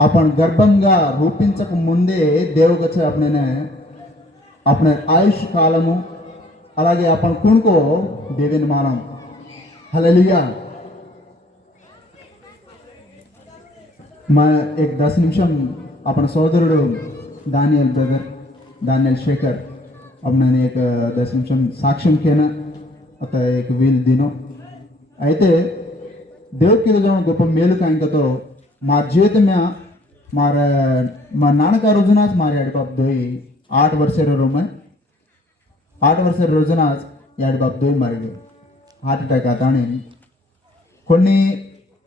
आपण గర్భంగా రూపించక ముందే దేవుగచ్చ అప్పుడే అప్పుడు ఆయుష్ కాలము అలాగే आपण कुणको देवेन मानम हालेलुया మా एक दस నిమిషం आपण సోదరుడు దానియల్ బ్రదర్ దానియల్ శేఖర్ आपण एक दस నిమిషం సాక్ష్యం కేనా ఒక వీలు దినం. అయితే దేవుడికి ఎదుగుదాం గొప్ప మేలు కాంకతో మా జీవితమే మార మా నాన్నక రోజున మారి యాడిబాబు దోయి ఆట వర్ష రూమే ఆట వర్ష రోజున యాడిబాబు దోయి మరిగి హార్ట్ అటాక్ అతని కొన్ని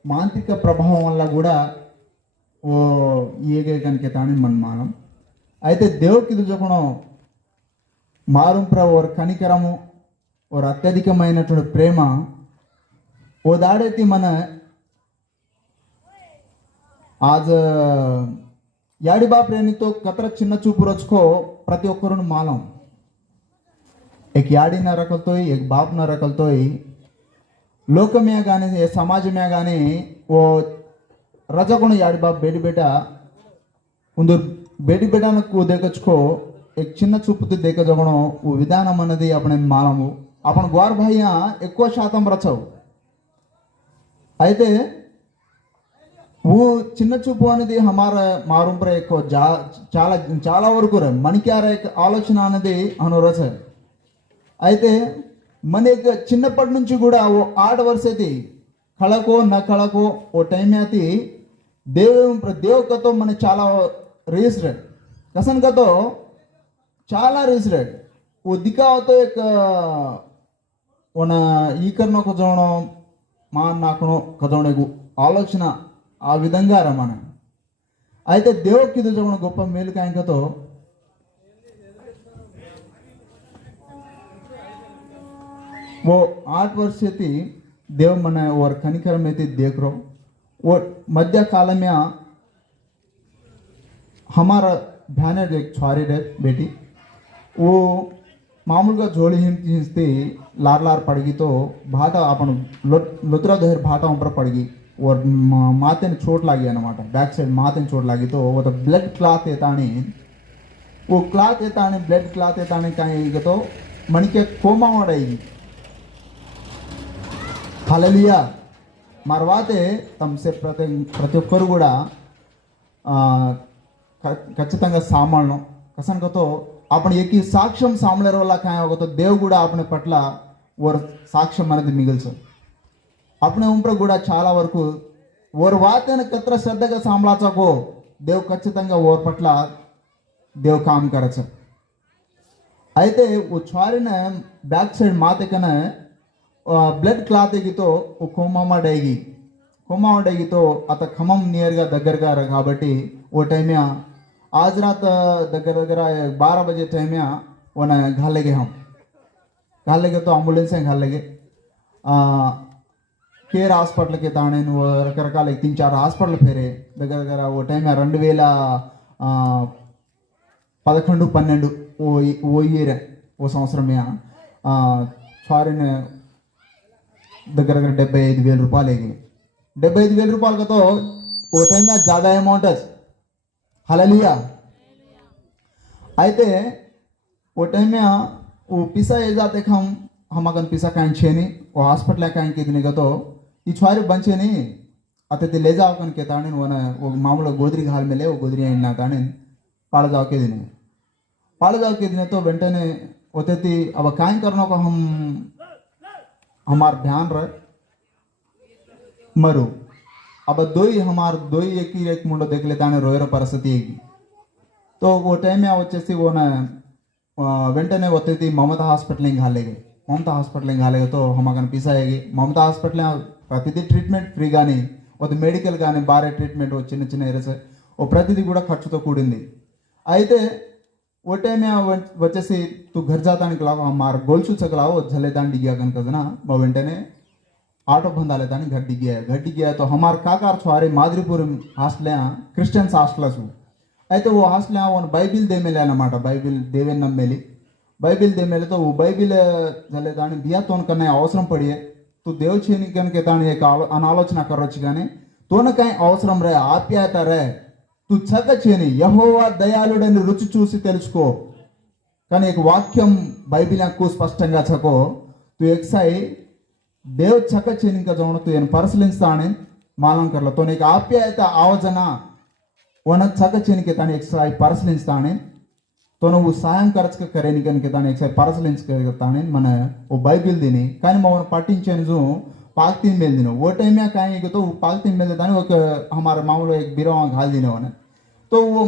మానసిక ప్రభావం వల్ల కూడా ఓ ఏకే కనుక తాని మనమానం. అయితే దేవుడికి ఎదుగుకుండా మారుం ప్రభు కనికరము వారు అత్యధికమైనటువంటి ప్రేమ ఓ దాడేతి మన ఆజ్ యాడిబా ప్రేమితో కతర చిన్న చూపు రచుకో ప్రతి ఒక్కరును మాలం. ఎక్ యాడి నరకలతో ఎక్ బాపున నరకలతో లోకమే కానీ సమాజమే కానీ ఓ రజకును యాడిబా బేడి ముందు ಒಂದು ಬೇಡಿ ಬೇಡನಕ್ಕೂ ದೇಕಚ್ಕೋ ಎಕ್ ಚಿನ್ನ ಚುಪ್ಪುತ್ತಿ ದೇಕಜಗೋಣ ವಿಧಾನ ಅನ್ನದಿ ಅಪಣೆ మాలము. మాలము అప్పుడు గోర్ ఎక్కువ శాతం రచవు. అయితే वो చిన్న చూపు అనేది హమార మారుంపర ఎక్కువ జా చాలా చాలా వరకు రే మనకి ఆ ఆలోచన అనేది అనురస అయితే మన యొక్క చిన్నప్పటి నుంచి కూడా ఓ ఆట వరుసతి కళకో నా కళకో ఓ టైం అతి దేవ దేవకతో మన చాలా రిజిస్టర్డ్. కసన్ కతో చాలా రిజిస్టర్డ్. ఓ దికాతో యొక్క ఓన ఈకర్న కజోణం మా నాకును కజోణకు ఆలోచన ఆ విధంగా రమణ అయితే దేవుడికి ఇది చూడడం గొప్ప మేలు కాయంకతో वो आठ वर्ष से थी देव मना और कनिकर में थी देख रो वो मध्य काल में हमारा बहन है एक छुआरी है बेटी वो మామూలుగా జోళి హింస్తే లార్లార్ లార్ పడిగితో బాట అప్పుడు లొతురా దగ్గర బాట ఉంపర పడిగి మాతని చోట్లాగి అనమాట బ్యాక్ సైడ్ మాతని చోట్లాగితో ఒక బ్లడ్ క్లాత్ ఎత్తాని ఓ క్లాత్ ఎత్తాని బ్లడ్ క్లాత్ ఎత్తాని కాయతో మనకి కోమా వాడాయి. హలలియా మర్వాతే తమసే ప్రతి ప్రతి ఒక్కరు కూడా ఖచ్చితంగా సామాన్యం కసనకతో अपने एक साक्ष्य सामने वाला तो देवगढ़ अपने पट और साक्ष्य मिगल अपने उम्र चाल वरक ओर वाते कत्र श्रद्धा सांला देव खचिता ओर पट देव काम कर चारे बैक सैड माते ब्लड क्लाई तो कुमाम डेगी। कुमाम डेगी तो अत खम नियर दबी ओ टाइम आज रात దగ్గర దగ్గర बारह बजे టైమ్యా ఓన घालेगे हम घालेगे तो అంబులెన్స్ घालेगे కేర్ హాస్పిటల్కి తానే నువ్వు రకరకాల तीन चार హాస్పిటల్ ఫేరే దగ్గర దగ్గర ఓ టైం రెండు వేల ఆ, పదకొండు పన్నెండు ఓ ఓ ఇయర్ ఓ సంవత్సరమే ఫారిన్ దగ్గర దగ్గర డెబ్బై ఐదు వేల రూపాయలు ఎగిలి డెబ్బై ఐదు వేల రూపాయలతో ఓ టైం में ज़्यादा अमाउंट है हललिया हाँ, अटमिया हम हम पिसा का हास्पिटल गो इचार बचे अत लेजा मामूल गोदरी हाल मेले गोदरी आईना का पाल जाओ के दिन। पाल जाओ के दिन तो वेटने वे अब का हम, हमार ध्यान रह मरू। अब दोई हमार दोई एक ही एक मुंडो देख लेता है रोयर परस्ती एक तो वो टाइम में आवच्छ ऐसी वो ना वेंटने वो तेरी ममता हॉस्पिटल इंग हाले गए ममता हॉस्पिटल इंग हाले गए तो हम अगर पीसा है कि। ममता हॉस्पिटल में प्रतिदिन ट्रीटमेंट फ्री गाने वो तो मेडिकल गाने, बारे ट्रीटमेंट हो चिन्ह चिन्ह खर्च तो कूड़े नहीं आई टाइम में वच्चे से तू घर जाता निकला, हमार ऑटो बंद आले तानी घर डिग गया घर डिग गया तो हमार काकार छुआरे मादरीपुर हास्टल క్రిస్టియన్స్ హాస్టల్స్ అయితే ఓ హాస్టల్ ఓన్ బైబిల్ దేమెలే అన్నమాట బైబిల్ దేవేన్ నమ్మేలి बाइबिल दे मेले तो वो बाइबिल झाले దాని दिया तो करने అవసరం పడి తు దేవు చేయని కనుక దాని యొక్క ఆలో- అనాలోచన కరవచ్చు కానీ తోనకాయ అవసరం రే ఆప్యాయత రే తు చక్క చేయని యహోవా దయాళుడని రుచి చూసి తెలుసుకో కానీ ఒక వాక్యం బైబిల్ నాకు స్పష్టంగా చకో తు ఎక్సాయి देव चक चेन जोड़ता परशीलें मालंकर आप्यायत आवजन, वन चक चेन तन एक सारी परशीलें तन सहायक खर्च करेन मन ओ बैबि दिनी का मन पट्टे पाकती मेल दिन ओ टाइम का तो पाकती मेल दाने हमारे मामूल एक बीरा गाल दिन तो वो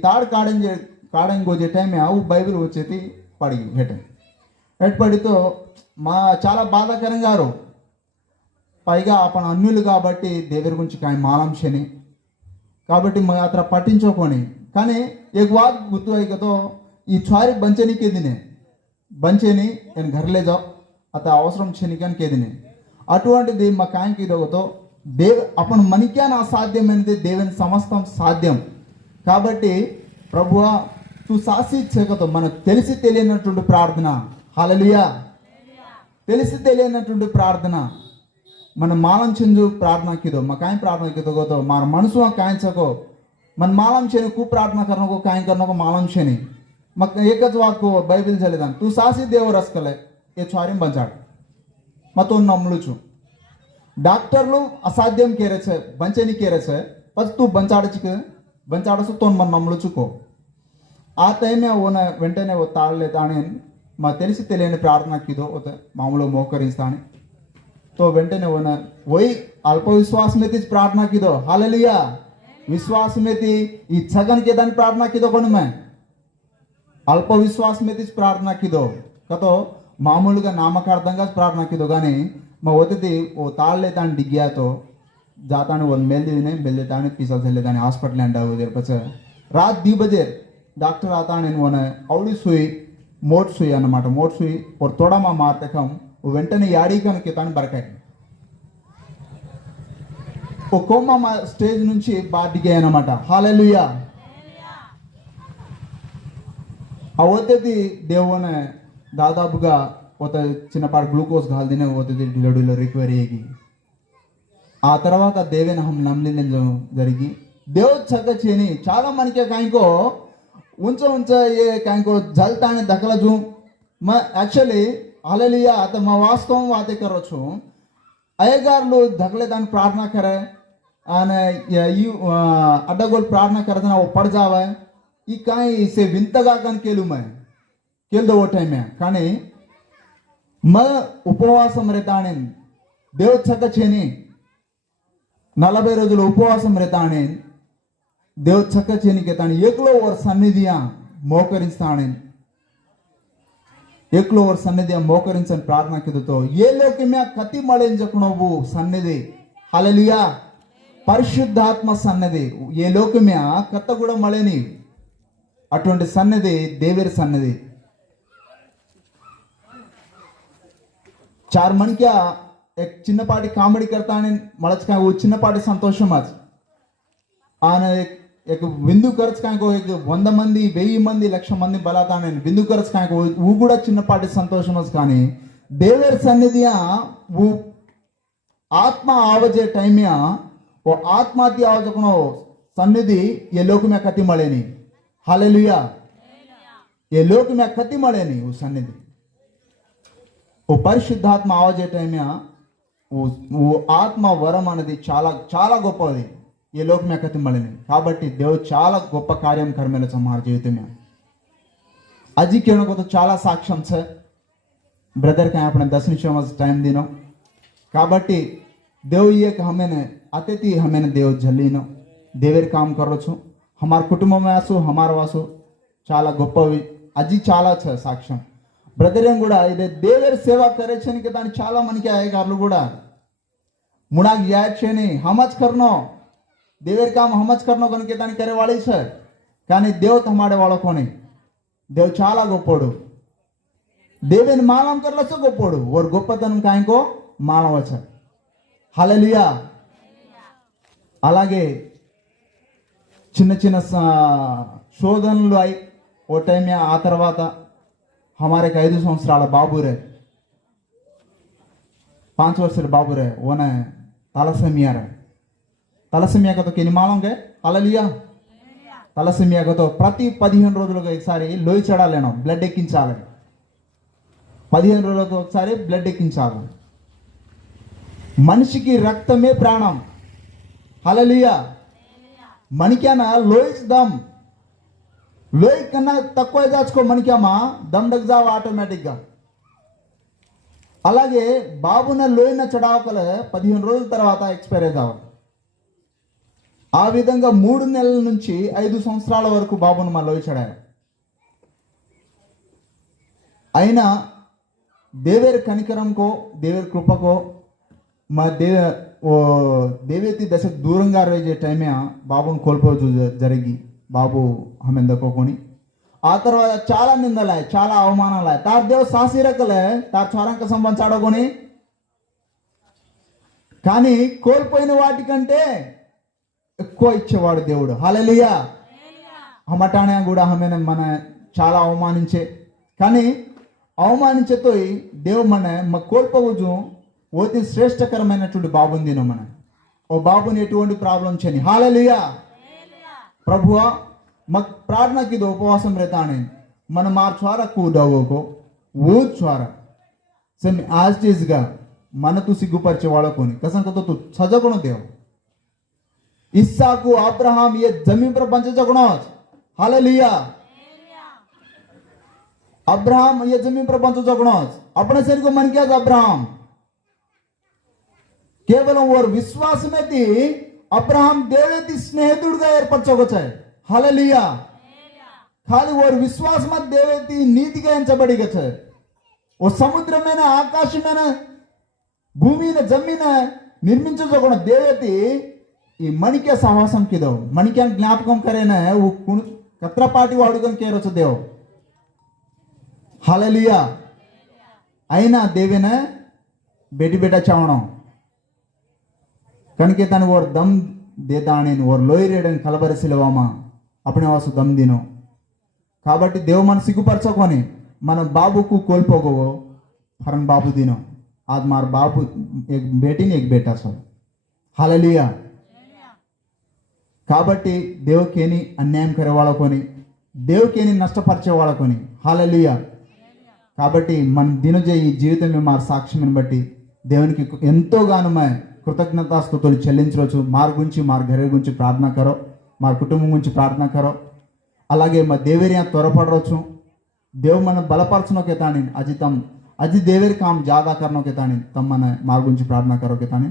ताड़ का काड़ेंगे टाइम वो बैबि वे पड़ गई हेट। हेट पड़ तो మా చాలా బాధాకరంగారు పైగా అపన అన్యులు కాబట్టి దేవుడి గురించి కానీ మాలాంశని. కాబట్టి మా అతను పట్టించుకొని. కానీ ఎక్కువ గుర్తువైకతో ఈ చారి బంచనీకి ఎదినే బంచేని నేను గర్లేజా అత అవసరం చెనికానికి ఎదినే అటువంటిది మా కాయకి ఇదొకతో దేవ్ అప్పుడు సాధ్యం అనేది దేవుని సమస్తం సాధ్యం. కాబట్టి ప్రభువ చూ సాసి చేకతో మనకు తెలిసి తెలియనటువంటి ప్రార్థన. హలలియా తెలిసి తెలియనటువంటి ప్రార్థన. మన మాలం చెందు ప్రార్థనకిదో మా కాయం ప్రార్థన ప్రార్థనకిదో మన మనసు కాయించకో మన మాలం చేయని కు ప్రార్థన కరణకో కాయం కరణకో మాలం చేయని మా ఏకచ్ బైబిల్ చదిదాం తూ సాసి దేవు రసకలే ఏ చార్యం పంచాడు మాతో నమ్ములుచు. డాక్టర్లు అసాధ్యం కేరచే చే బంచని కేరే చే పచ్చి తూ బంచాడచ్చు బంచాడసు తోన్ మన నమ్ములుచుకో. ఆ టైమే ఓన వెంటనే ఓ తాళలేదు అని मैसे प्रार्थना की मामलो मोकरी तो वैंने वोय अल्प विश्वास में प्रार्थना की दो हालिया विश्वास में छगन के दिन प्रार्थना की दो मैं अल्प विश्वास में प्रार्थना की दो मामूल का नामक प्रार्थना की दो गानी मैं ओतती ओ ताले तान तो जाता वो मेलिने मेलता पीसल से हास्पिटल रात दी बजे डाक्टर आता वो औड़ी सुई వన అనమాట సుయి అన్నమాట. మోట్ ఒక తోడమా మార్తకం ఓ వెంటనే యాడీ కనుక తాను బరకాయి. ఓ కోమ మా స్టేజ్ నుంచి బాటికే అనమాట హాలెలుయా. ఆ ఒత్తిడి దేవుని దాదాపుగా ఒక చిన్నపాటి గ్లూకోజ్ గాల్దినే ఒత్తిడి డిలోడిలో రికవరీ అయ్యి. ఆ తర్వాత దేవేన హం జరిగి దేవుడు చక్క చేయని చాలా మనకి కాయకో ఉంచ ఉంచ ఏ కాయకో జల్తాని దకలజు మ యాక్చువల్లీ అలలియా అత మా వాస్తవం వాతే కరొచ్చు అయ్యగారులు దగలే దాన్ని ప్రార్థన करे અને यू अड्डागोल प्रार्थना करते ना वो पड़ जावे ఈ కాయ से వింతగా కానీ కేలు మే కేందో ఓ టైం కానీ మ ఉపవాసం రేతానే దేవ్ చక్క చేయని నలభై రోజులు ఉపవాసం రేతానే దేవు చక్క చేనికి తన ఏకులో ఓ సన్నిధియా మోకరిస్తాను ఏకులో ఓ సన్నిధియా మోకరించని ప్రార్థన కిందతో ఏ లోకమే కతి మళించకునవు సన్నిధి? హలలియా పరిశుద్ధాత్మ సన్నిధి. ఏ లోకమే కత్త కూడా మళని అటువంటి సన్నిధి దేవేరి సన్నిధి. చార్ మణికి చిన్నపాటి కామెడీ కడతానని మళ్ళీ చిన్నపాటి సంతోషం అది. ఆయన ఎక్ વિંદુ ఖర్చు కాక એક వంద మంది వెయ్యి మంది లక్ష మంది బలాదాని విందు ఖర్చు కాక ఊ కూడా చిన్నపాటి సంతోషం కానీ దేవర్ సన్నిధి ఊ ఆత్మ ఆవజే టైమ్య ఓ ఆత్మహత్య ఆవజకున సన్నిధి ఏ లోకమే కత్తి మళేని హాలెలుయా ఏ లోకమే కత్తి మళేని ఓ సన్నిధి ఓ పరిశుద్ధాత్మ ఆవజే టైమ్య ఓ ఆత్మ వరం అనేది చాలా చాలా గొప్పది यह लोकमेक तिम्मी काबटे देव चाल गोप कार्य कर्म संहार जीवित मैं अजी के चाल साक्ष्यम से ब्रदर का अपने दस निशम टाइम दिन काबटी देव एक हमें अतिथि हमें देव जल्लीनो देवर काम करो हमार कुटुंब में आसो हमार वासो चाल गोपी अजी चला सर साक्ष्यम ब्रदर इधे देवर सेवा करे दिन चाल मन के अयगार मुनाक याचे हम દેવેર హమ్మచ్ હમજ కొనుక దానికి કેતાની వాళ్ళే છે కానీ దేవత మాడే వాళ్ళ కొని దేవు చాలా గొప్పోడు దేవేని మాలం కర్లొచ్చ గొప్పోడు ఓరు గొప్పతనం కాయకో మాలం వచ్చ హలలియా అలాగే చిన్న చిన్న శోధనలు అయి ఓ టైం ఆ తర్వాత హమారికి ఐదు సంవత్సరాల బాబురే పాంచ్ వర్షాల బాబురే ఓనే తలసమియారా తలసిమియాకతో ఎన్ని మాలంగా? అలలియా. తలసిమియాకతో ప్రతి పదిహేను రోజులకు ఒకసారి లోయి చెడాలేను బ్లడ్ ఎక్కించాలని. పదిహేను రోజులకు ఒకసారి బ్లడ్ ఎక్కించాలి. మనిషికి రక్తమే ప్రాణం. హలలియా మనికాన లోయిస్ దమ్ లోయి కన్నా తక్కువ దాచుకో మనికామా దమ్ డగ్జావు ఆటోమేటిక్గా. అలాగే బాబున లోయన చడావకలే పదిహేను రోజుల తర్వాత ఎక్స్పైర్ అవుతావు. ఆ విధంగా మూడు నెలల నుంచి ఐదు సంవత్సరాల వరకు బాబును మా లోయి ఆయన. అయినా దేవేరు కనికరంకో దేవేరు కృపకో మా దేవ ఓ దేవేతి దశకు దూరంగా రేజే టైమే బాబును కోల్పోవచ్చు జరిగి బాబు హమెందకోకొని ఆ తర్వాత చాలా నిందలే చాలా అవమానాలే తార్ దేవ సాసిరకలే తార్ చోరంక సంబంధించాడకొని కానీ కోల్పోయిన వాటికంటే ఎక్కువ ఇచ్చేవాడు దేవుడు. హలలియా హమటానే కూడా ఆమె మన చాలా అవమానించే. కానీ అవమానించేతో దేవు మన మా కోల్పోవచ్చు ఓతి శ్రేష్టకరమైనటువంటి బాబుని తిను మన. ఓ బాబుని ఎటువంటి ప్రాబ్లం చేయని. హాలలియా ప్రభువా మాకు ప్రార్థనకి ఇది ఉపవాసం రేతానే. మన మా చ్వార కూడవోకో ఓ చ్వార సెమ్ యాజ్ టీజ్గా మనకు సిగ్గుపరిచే వాళ్ళకొని కసంకతో తు సజగుణ దేవు. इस्साकू अब्राहम ये जमीन पर बंच जगणोच हालेलुया अब्राहम ये जमीन पर बंच जगणोच अपने शरीर को मन किया था अब्राहम కేవలం వారు విశ్వాసమైతే అబ్రహాం దేవేతి స్నేహితుడిగా ఏర్పరచవచ్చాయి హలలియా ఖాళీ వారు విశ్వాసమ దేవేతి నీతిగా ఎంచబడి గచ్చారు ఓ సముద్రమైన ఆకాశమైన భూమిన జమ్మిన నిర్మించకుండా దేవతి ಈ ಮನಿಕೆ ಸಹವಾಸಂ ಕಿದವು ಮಣಿಕೆ ಜ್ಞಾಪಕಂ ಕರೆನ ಅವು ಕುಣ್ ಕತ್ರಪಾಟಿ ವಾಡುಗನ್ ಕೇರಚು ದೇವು హలలియ అయినా దేవేన బెటి బెట చావడం. కనుక తను ఓర్ దమ్ దేతానేను ఓర్ లోయరేడని కలబరిసిలవామా అప్పుడే వాసు దమ్ దినం. కాబట్టి దేవు మనం సిగ్గుపరచకొని మన బాబుకు కోల్పోగవో హరన్ బాబు దినం. ఆద్ మార్ బాబు ఎక్ బేటీని ఎక్ బేటా సో హలలియా కాబట్టి దేవుకేని అన్యాయం కరే వాళ్ళకొని దేవుకేని నష్టపరిచే వాళ్ళకొని. హాలలుయ కాబట్టి మన దినజే ఈ జీవితం మా సాక్ష్యం బట్టి దేవునికి ఎంతోగాను మే కృతజ్ఞతాస్తుతులు చెల్లించవచ్చు. మార్ గురించి మా ఘర గురించి ప్రార్థన కరో మా కుటుంబం గురించి ప్రార్థన కరో. అలాగే మా దేవేరియా త్వరపడవచ్చు. దేవు మన బలపరచనో తాని. అజి తమ్ అజి దేవేరి కామ్ జాదా కర్నో తాని. తమ్ మన మార్ గురించి ప్రార్థన కరోకే తాని.